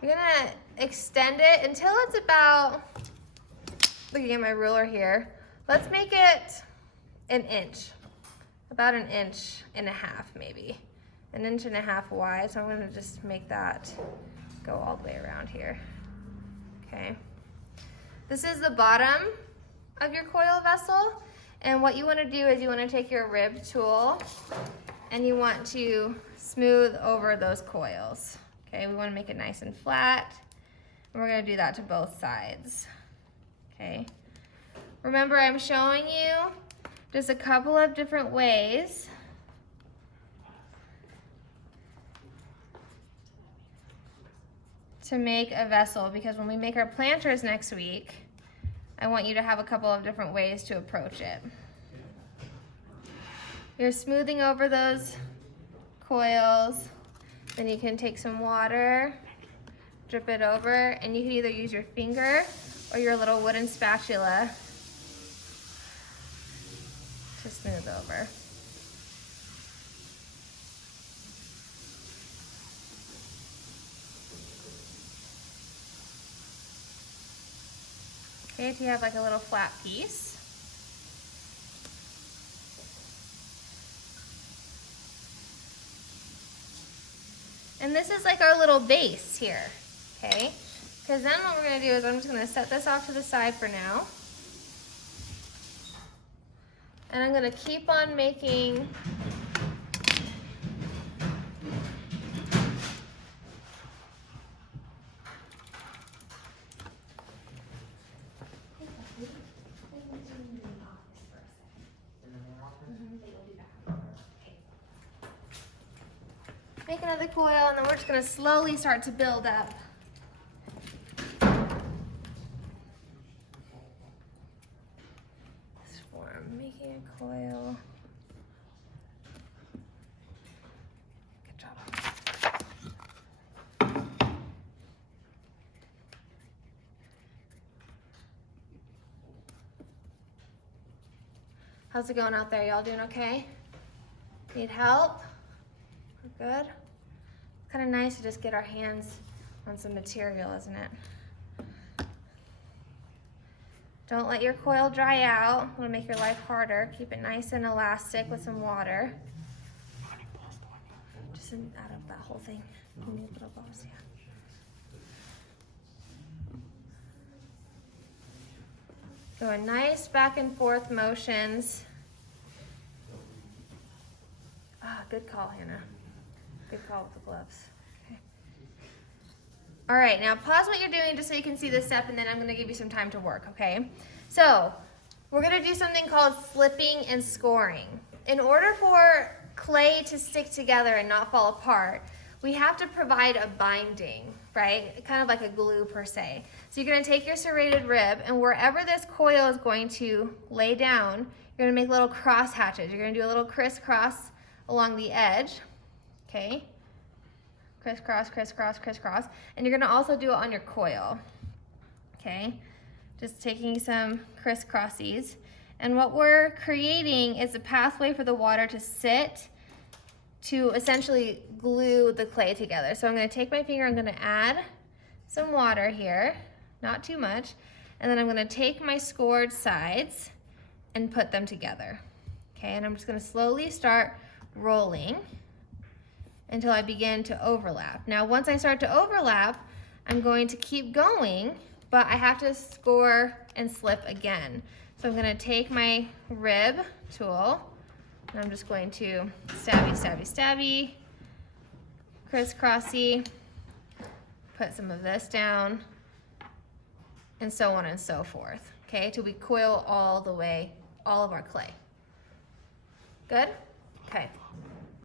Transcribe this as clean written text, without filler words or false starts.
You're gonna extend it until it's about, looking at my ruler here, let's make it an inch, about 1.5 inches maybe. 1.5 inches wide, so I'm gonna just make that go all the way around here, okay? This is the bottom of your coil vessel, and what you wanna do is you wanna take your rib tool and you want to smooth over those coils, okay? We wanna make it nice and flat, and we're gonna do that to both sides, okay? Remember, I'm showing you just a couple of different ways to make a vessel, because when we make our planters next week, I want you to have a couple of different ways to approach it. You're smoothing over those coils, then you can take some water, drip it over, and you can either use your finger or your little wooden spatula to smooth over. Okay, so you have like a little flat piece. And this is like our little base here, okay? Because then what we're gonna do is I'm just gonna set this off to the side for now. And I'm gonna keep on making make another coil, and then we're just gonna slowly start to build up. This form, making a coil. Good job. How's it going out there? Y'all doing okay? Need help? We're good? It's kind of nice to just get our hands on some material, isn't it? Don't let your coil dry out. It'll make your life harder. Keep it nice and elastic with some water. Just out of that whole thing. You need little balls, yeah. Going nice back and forth motions. Ah, good call, Hannah. Good call with the gloves. Okay. All right, now pause what you're doing just so you can see the step, and then I'm gonna give you some time to work, okay? So, we're gonna do something called slipping and scoring. In order for clay to stick together and not fall apart, we have to provide a binding, right? Kind of like a glue per se. So you're gonna take your serrated rib, and wherever this coil is going to lay down, you're gonna make little cross hatches. You're gonna do a little crisscross along the edge, okay? Crisscross, crisscross, crisscross. And you're gonna also do it on your coil, okay? Just taking some crisscrossies. And what we're creating is a pathway for the water to sit to essentially glue the clay together. So I'm gonna take my finger, I'm gonna add some water here, not too much, and then I'm gonna take my scored sides and put them together, okay? And I'm just gonna slowly start rolling until I begin to overlap. Now, once I start to overlap, I'm going to keep going, but I have to score and slip again. So I'm gonna take my rib tool, and I'm just going to stabby, stabby, stabby, crisscrossy, put some of this down, and so on and so forth, okay? Till we coil all the way, all of our clay. Good? Okay.